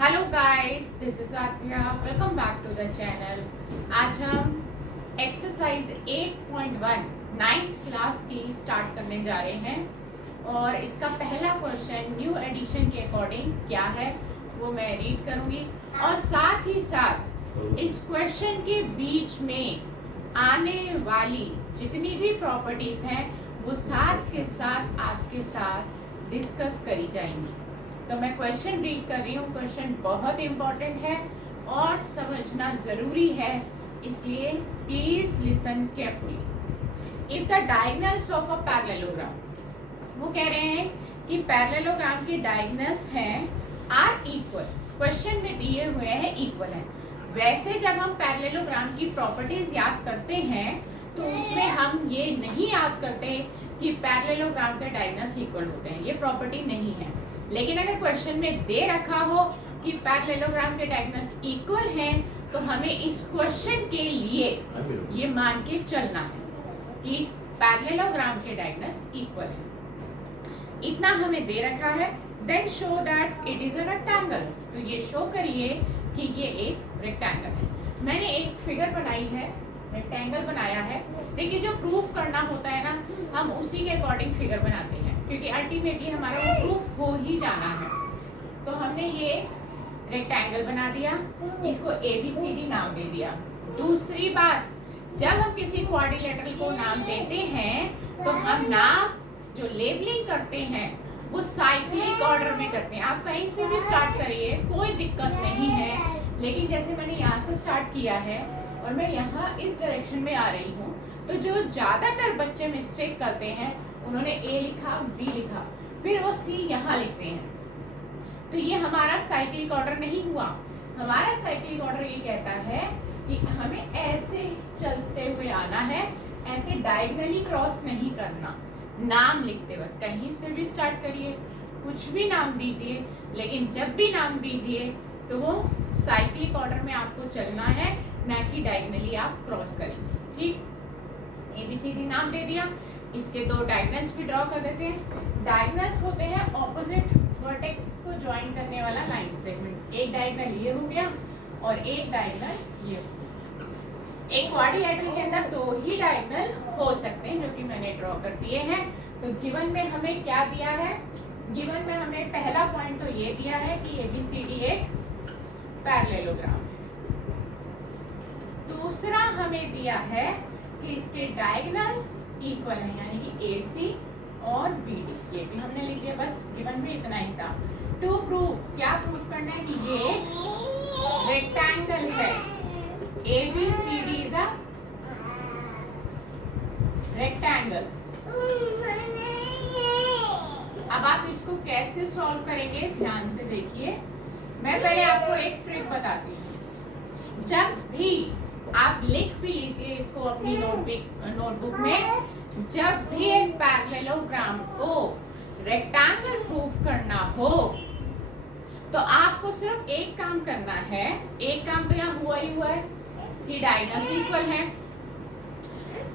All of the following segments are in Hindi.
Hello guys, this is Aatya. Welcome back to the channel. आज हम एक्सरसाइज 8.1 9th क्लास की स्टार्ट करने जा रहे हैं और इसका पहला क्वेश्चन न्यू एडिशन के अकॉर्डिंग क्या है वो मैं रीड करूंगी और साथ ही साथ इस क्वेश्चन के बीच में आने वाली जितनी भी प्रॉपर्टीज हैं वो साथ के साथ आपके साथ डिस्कस करी जाएंगी। तो मैं क्वेश्चन रीड कर रही हूँ। क्वेश्चन बहुत इंपॉर्टेंट है और समझना ज़रूरी है, इसलिए please listen carefully. If the diagonals of a parallelogram, वो कह रहे हैं कि पैरेललोग्राम की डायगोनल्स हैं आर इक्वल। क्वेश्चन में दिए हुए हैं इक्वल है। वैसे जब हम पैरेललोग्राम की प्रॉपर्टीज याद करते हैं तो उसमें हम ये नहीं याद करते कि पैरेललोग्राम के डायगोनल्स इक्वल होते हैं, ये प्रॉपर्टी नहीं है। लेकिन अगर क्वेश्चन में दे रखा हो कि पैरेललोग्राम के डायगोनल्स इक्वल हैं तो हमें इस क्वेश्चन के लिए ये मान के चलना है कि पैरेललोग्राम के डायगोनल्स इक्वल हैं। इतना हमें दे रखा है। Then show that it is a rectangle. तो ये शो करिए कि ये एक रेक्टेंगल है। मैंने एक फिगर बनाई है, रेक्टेंगल बनाया है। देखिए, जो प्रूफ करना होता है ना, हम उसी के अकॉर्डिंग फिगर बनाते हैं क्योंकि अल्टीमेटली हमारा वो प्रूफ हो ही जाना है। तो हमने ये रेक्टेंगल बना दिया, इसको ABCD नाम दे दिया। दूसरी बात, जब हम किसी क्वाड्रिलेटरल को नाम देते हैं तो हम नाम जो लेबलिंग करते हैं वो साइक्लिक ऑर्डर में करते हैं। आप कहीं से भी स्टार्ट करिए, कोई दिक्कत नहीं है। लेकिन जैसे मैंने यहाँ से स्टार्ट किया है और मैं यहाँ इस डायरेक्शन में आ रही हूँ, तो जो ज्यादातर बच्चे मिस्टेक करते हैं, उन्होंने A लिखा, B लिखा, फिर वो C यहाँ लिखते हैं। तो ये हमारा साइक्लिक ऑर्डर नहीं हुआ। हमारा साइक्लिक ऑर्डर ये कहता है कि हमें ऐसे चलते हुए आना है, ऐसे डायगोनली क्रॉस नहीं करना। नाम लिखते वक्त कहीं से भी स्टार्ट करिए, कुछ भी नाम दीजिए, लेकिन जब भी नाम दीजिए तो वो साइक्लिक ऑर्डर में आपको चलना है, ना कि डायगोनली आप क्रॉस करेंगे। ठीक, ABCD नाम दे दिया। इसके दो डायगोनल्स भी ड्रॉ कर देते हैं। डायगोनल्स होते हैं ऑपोजिट वर्टेक्स को ज्वाइन करने वाला लाइन सेगमेंट। एक डायगोनल ये हो गया और एक डायगोनल ये हो गया। एक क्वाड्रिलेटरल के अंदर दो ही डायगोनल हो सकते हैं, जो कि मैंने ड्रॉ कर दिए हैं। तो गिवन में हमें क्या दिया है? गिवन में हमें पहला पॉइंट तो ये दिया है कि ABCD एक पैरेललोग्राम। दूसरा हमें दिया है कि इसके डायगोनल्स इक्वल है, यानी कि AC और BD। ये भी हमने लिख दिया, बस गिवन में इतना ही था। टू प्रूव, क्या प्रूव करना है कि ये रेक्टेंगल है। ABCD is a rectangle. अब आप इसको कैसे सॉल्व करेंगे, ध्यान से देखिए। मैं पहले आपको एक ट्रिक बताती हूँ। जब भी आप लिख भी लीजिए इसको अपनी नोटबुक में, जब भी एक पैरेललोग्राम को रेक्टेंगल प्रूफ करना हो तो आपको सिर्फ एक काम करना है। एक काम तो यहाँ हुआ ही हुआ है कि डायगोनल्स इक्वल है।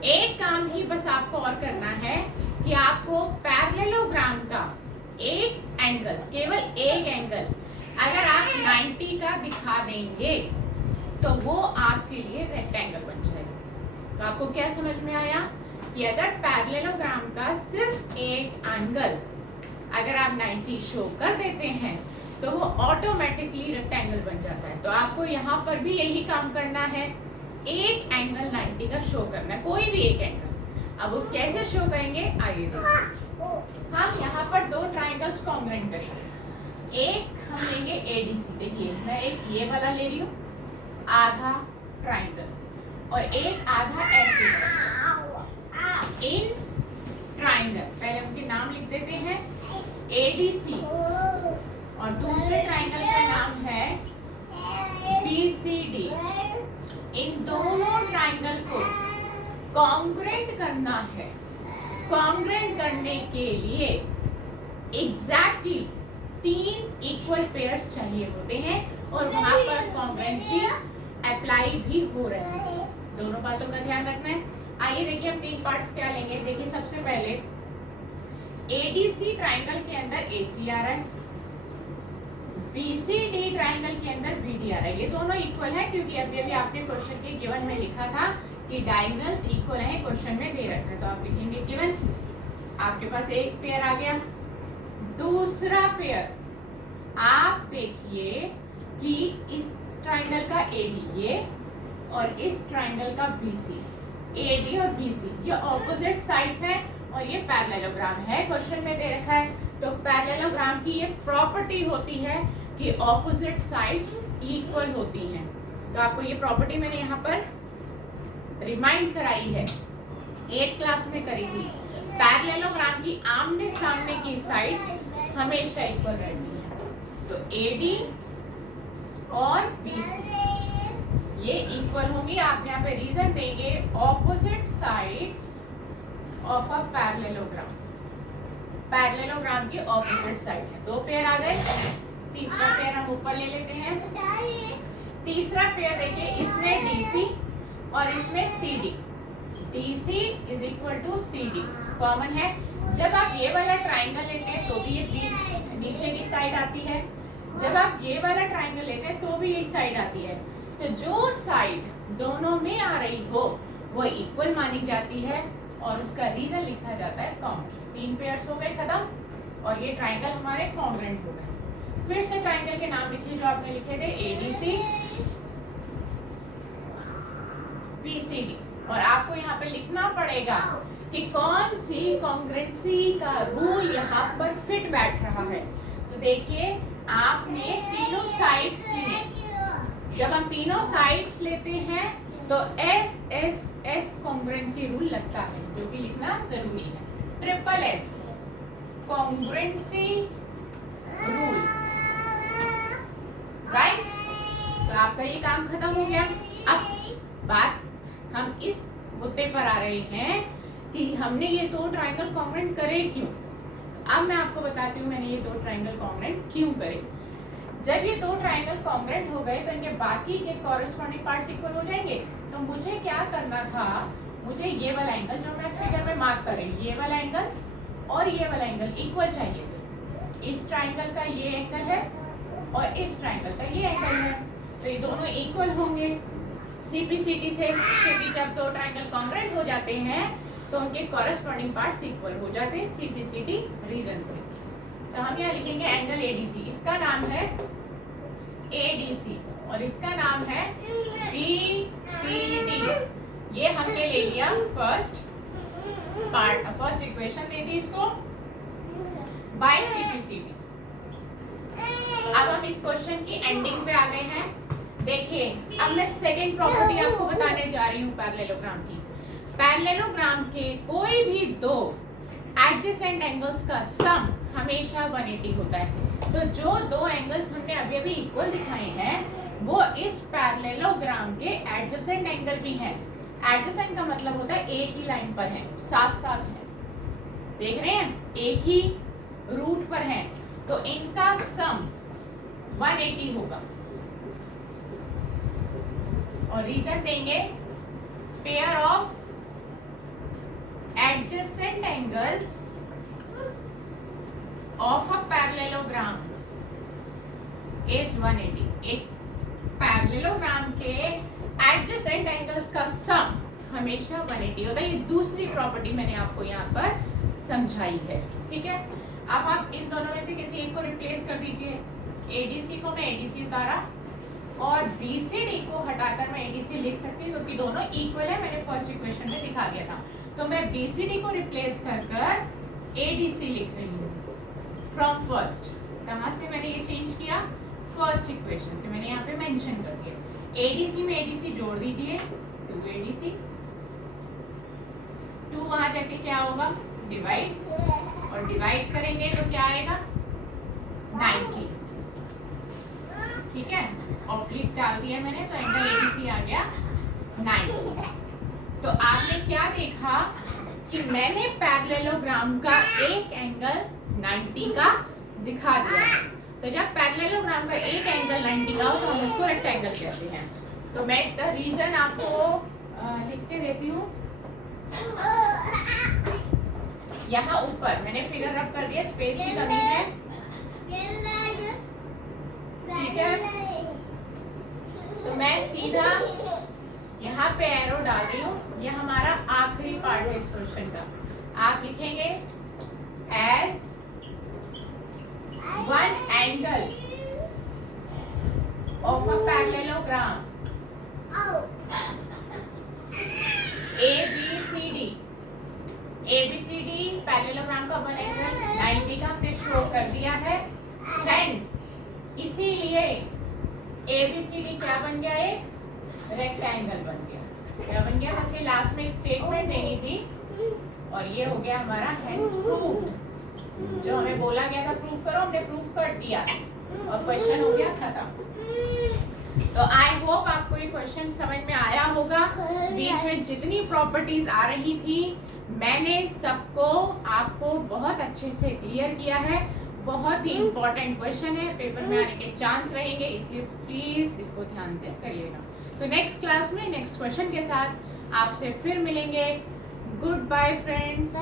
एक काम ही बस आपको और करना है कि आपको पैरेललोग्राम का एक एंगल, केवल एक एंगल अगर आप 90 का दिखा देंगे तो वो आपके लिए रेक्टेंगल बन जाएगा। तो आपको क्या समझ में आया कि अगर पैरेललोग्राम का सिर्फ एक एंगल अगर आप 90 शो कर देते हैं तो वो ऑटोमेटिकली रेक्टेंगल बन जाता है। तो आपको यहाँ पर भी यही काम करना है, एक एंगल 90 का शो करना है, कोई भी एक एंगल। अब वो कैसे शो करेंगे, आइए देखिए। हम यहाँ पर दो ट्राइंगल्स कॉन्ग्रुएंट करेंगे। एक हम लेंगे ADC। देखिए, मैं एक ये वाला ले रही हूँ, आधा ट्राइंगल, और एक आधा ऐसे। इन ट्राइंगल पहले उनके नाम लिख देते हैं, ADC, और दूसरे ट्राइंगल का नाम है BCD। इन दोनों ट्राइंगल को कॉन्ग्रुएंट करना है। कॉन्ग्रुएंट करने के लिए एग्जैक्टली 3 इक्वल पेयर्स चाहिए होते हैं और वहां पर कॉन्ग्रुएंसी अप्लाई भी हो रही है। दोनों बातों का ध्यान रखना है। आइए देखिए, हम 3 पार्ट्स क्या लेंगे। देखिए, सबसे पहले ADC ट्राइंगल के अंदर AC आ रहा है, BCD ट्राइंगल ट्राइंगल के अंदर BD आ रहा है। ये दोनों इक्वल है क्योंकि अभी अभी आपने क्वेश्चन के गिवन में लिखा था कि डायगोनल्स इक्वल है, क्वेश्चन में दे रखा है। तो आप लिखेंगे गिवन, आपके पास एक पेयर आ गया। दूसरा पेयर आप देखिए कि इस ट्राइंगल का AD ये और इस ट्राइंगल का BC, AD और BC ये ऑपोजिट साइड्स हैं और ये पैरेललोग्राम है, क्वेश्चन में दे रखा है। तो पैरेललोग्राम की ये प्रॉपर्टी होती है कि ऑपोजिट साइड्स इक्वल होती हैं। तो आपको ये प्रॉपर्टी मैंने यहाँ पर रिमाइंड कराई है, 8th क्लास में करी थी। पैरेललोग्राम की आमने सामने की साइड्स हमेशा इक्वल रहती है। तो AD और BC ये इक्वल होंगी। आप यहाँ पे रीजन देंगे opposite sides of a parallelogram. Parallelogram की ऑपोजिट साइड है। 2 पेयर आ गए। तीसरा पेयर हम ऊपर ले लेते हैं। तीसरा पेयर देखिए, इसमें DC और इसमें CD। DC is equal to CD common है। जब आप ये वाला ट्राइंगल लेते हैं तो भी ये बीच नीचे की साइड आती है, जब आप ये वाला ट्राइंगल लेते हैं तो भी यही साइड आती है। तो जो साइड दोनों में आ रही हो वो इक्वल मानी जाती है और उसका रीजन लिखा जाता है कॉमन। 3 पेयर्स हो गए खत्म और ये ट्राइंगल हमारे कॉन्ग्रुएंट हो गए। फिर से ट्राइंगल के नाम लिखिए जो आपने लिखे थे, ADC BCD। और आपको यहाँ पे लिखना पड़ेगा कि कौन सी कॉन्ग्रुएंसी का रूल यहाँ पर फिट बैठ रहा है। तो देखिए आपने तीनों साइड्स लिए। जब हम तीनों साइड्स लेते हैं तो SSS कॉन्ग्रुएंसी रूल लगता है, जो कि लिखना जरूरी है। SSS congruency rule, right. तो आपका ये काम खत्म हो गया। अब बात हम इस मुद्दे पर आ रहे हैं कि हमने ये 2 ट्राइंगल कॉन्ग्रुएंट करे क्यों। अब मैं आपको बताती हूँ मैंने ये 2 ट्राइंगल कॉन्ग्रुएंट क्यों करे। जब ये 2 ट्राइंगल कॉन्ग्रुएंट हो गए तो इनके बाकी के कॉरेस्पॉन्डिंग पार्ट्स इक्वल हो जाएंगे। तो मुझे क्या करना था, मुझे ये वाला एंगल जो मैं फिगर में मार्क कर रही हूँ, ये वाला एंगल और ये वाला एंगल इक्वल चाहिए थे। इस ट्राइंगल का ये एंगल है और इस ट्राइंगल का ये एंगल है, तो ये दोनों इक्वल होंगे। CPCD से क्योंकि जब 2 ट्राइंगल कॉन्ग्रुएंट हो जाते हैं तो उनके कॉरेस्पॉन्डिंग पार्ट्स इक्वल हो जाते हैं CPCD रीजन से। तो हम यहाँ लिखेंगे एंगल ADC, इसका नाम है ADC और इसका नाम है BCD। ये हमने ले लिया फर्स्ट पार्ट, फर्स्ट इक्वेशन दे दी इसको बाय CPCD। अब हम इस क्वेश्चन की एंडिंग पे आ गए हैं। देखिए अब मैं सेकंड प्रॉपर्टी आपको बताने जा रही हूँ पैरेललोग्राम की। पैरेललोग्राम के कोई भी 2 एडजेसेंट एंगल्स का सम हमेशा 180 होता है। तो जो 2 एंगल्स हमने अभी अभी इक्वल दिखाए हैं वो इस पैरेललोग्राम के एडजेसेंट एंगल भी हैं। एडजेसेंट का मतलब होता है एक ही लाइन पर है, साथ साथ है, देख रहे हैं, एक ही रूट पर है। तो इनका सम 180 होगा और रीजन देंगे pair of adjacent angles of a parallelogram is 180। एक पैरेललोग्राम के एडजेसेंट एंगल्स का सम हमेशा 180 होता है। ये दूसरी प्रॉपर्टी मैंने आपको यहाँ पर समझाई है, ठीक है। अब आप इन दोनों में से किसी एक को रिप्लेस कर दीजिए। ADC को मैं ADC उतारा और BCD को हटाकर मैं ADC लिख सकती हूँ क्योंकि दोनों इक्वल है, मैंने फर्स्ट इक्वेशन में दिखा दिया था। तो मैं BCD को रिप्लेस कर ADC लिख रही हूँ फ्रॉम फर्स्ट। कहाँ से मैंने ये चेंज किया, फर्स्ट इक्वेशन से मैंने यहाँ पे मेंशन कर दिया। ADC में ADC जोड़ दीजिए, 2ADC, 2 वहां जाके क्या होगा, डिवाइड, और डिवाइड करेंगे तो क्या आएगा, 90, ठीक है। ऑब्लिक डाल दिया मैंने तो एंगल ADC आ गया 90। तो आपने क्या देखा कि मैंने पैरेललोग्राम का एक एंगल 90 का दिखा दिया। तो जब पैरेललोग्राम का एक एंगल 90 का हो तो हम उसको रेक्टेंगल कहते हैं। तो मैं इसका रीजन आपको लिख के देती हूँ। यहाँ ऊपर मैंने फिगर रब कर दिया, स्पेस की कमी है, ठीक है। सीधा यहाँ पे एरो डाल रही हूँ, ये हमारा आखिरी पार्ट है इस क्वेश्चन का। आप लिखेंगे as one angle of a parallelogram ABCD parallelogram का वन एंगल 90 का हमने शो कर दिया है फ्रेंड्स। इसीलिए ABCD क्या बन गया, एक रेक्टेंगल बन गया। क्या बन गया, बस ये लास्ट में स्टेटमेंट देनी थी और ये हो गया हमारा हेंस प्रूव्ड। जो हमें बोला गया था प्रूव करो, हमने प्रूव कर दिया और क्वेश्चन हो गया खत्म। तो आई होप आपको ये क्वेश्चन समझ में आया होगा। बीच में जितनी प्रॉपर्टीज आ रही थी मैंने सबको आपको बहुत अच्छे से क्लियर किया है। बहुत ही इंपॉर्टेंट क्वेश्चन है, पेपर में आने के चांस रहेंगे, इसलिए प्लीज इसको ध्यान से करिएगा। तो नेक्स्ट क्लास में नेक्स्ट क्वेश्चन के साथ आपसे फिर मिलेंगे। Good bye friends.